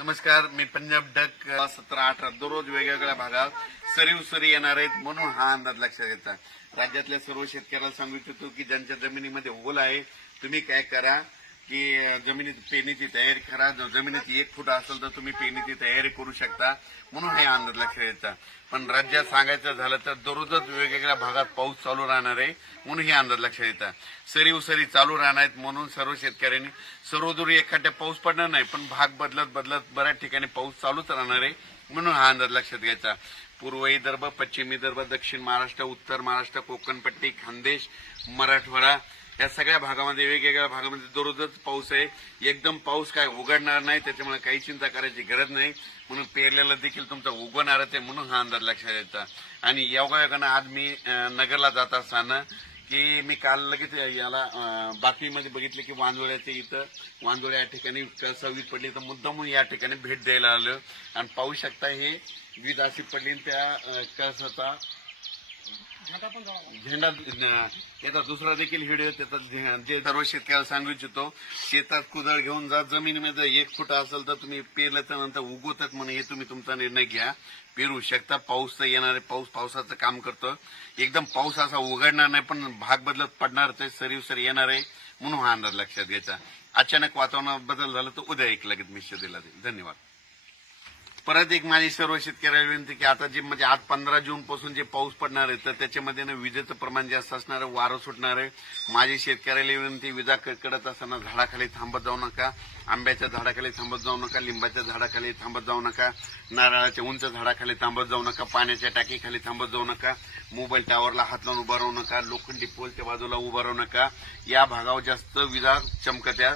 नमस्कार, मी पंजाब डक 17-18 दररोज वेगवेगळ्या भागात सरी येणार आहेत म्हणून हा अंदाज लक्षात घ्यायचा। राज्यातल्या सर्व शेतकऱ्याला सांगू इच्छितो की ज्यांच्या जमिनीमध्ये ओल आहे तुम्ही काय करा की जमिनीत पेरणीची तयारी करा। जमिनीत 1 फूट असेल तर तुम्ही पेरणीची तयारी करू शकता म्हणून हे अंदाज लक्षात घ्यायचा। पण राज्यात सांगायचं झालं तर दररोजच वेगवेगळ्या भागात पाऊस चालू राहणार आहे म्हणून हे अंदाज लक्षात घ्यायचा। सरी चालू राहणार आहेत म्हणून सर्व शेतकऱ्यांनी सर्वदूर एखाद्या पाऊस पडणार नाही पण भाग बदलत बऱ्याच ठिकाणी पाऊस चालूच राहणार आहे म्हणून हा अंदाज लक्षात घ्यायचा। पूर्व विदर्भ, पश्चिम विदर्भ, दक्षिण महाराष्ट्र, उत्तर महाराष्ट्र, कोकणपट्टी, खानदेश, मराठवाडा या सगळ्या भागामध्ये वेगवेगळ्या भागामध्ये दररोजच पाऊस आहे। एकदम पाऊस काय उघडणार नाही त्याच्यामुळे काही चिंता करायची गरज नाही म्हणून पेरलेला देखील तुमचा उगवणारच आहे म्हणून हा अंदाज लक्षात घ्यायचा। आणि योगायोगानं आज मी नगरला जात असताना की मी काल लगेच याला बातमीमध्ये बघितले की वांजोळ्याच्या इथं वांजोळ्या या ठिकाणी वीज पडली तर मुद्दामून या ठिकाणी भेट द्यायला आलं आणि पाहू शकता हे वीज अशी पडली त्या कळसाचा झेंडा याचा दुसरा देखील व्हिडिओ त्याचा जे सर्व शेतकऱ्याला सांगू इच्छितो शेतात कुदळ घेऊन जा। जमिनीमध्ये 1 फूट असेल तर तुम्ही पेरल्याच्या नंतर उगवतात म्हणून हे तुम्ही तुमचा निर्णय घ्या। पेरू शकता, पाऊस तर येणार आहे, पावसाचं काम करतं। एकदम पाऊस असा उघडणार नाही पण भाग बदलत पडणार ते सरी येणार आहे म्हणून हा अंदाज लक्षात घ्यायचा। अचानक वातावरणात बदल झाला तर उद्या एक लगेच निश्चित दिला जाईल। धन्यवाद। परत एक माझी सर्व शेतकऱ्याला विनंती की आता जे म्हणजे आज 15 जून पासून जे पाऊस पडणार आहे तर त्याच्यामध्ये विजेचं प्रमाण जास्त असणार आहे, वारं सुटणार आहे। माझी शेतकऱ्याला विनंती विजा कडकडत असताना झाडाखाली थांबत जाऊ नका, आंब्याच्या झाडाखाली थांबत जाऊ नका, लिंबाच्या झाडाखाली थांबत जाऊ नका, नारळाच्या उंच झाडाखाली थांबत जाऊ नका, पाण्याच्या टाकीखाली थांबत जाऊ नका, मोबाईल टावरला हात लावून उभा राहू नका, लोखंडी पोलच्या बाजूला उभा राहू नका। या भागावर जास्त विजा चमकत्या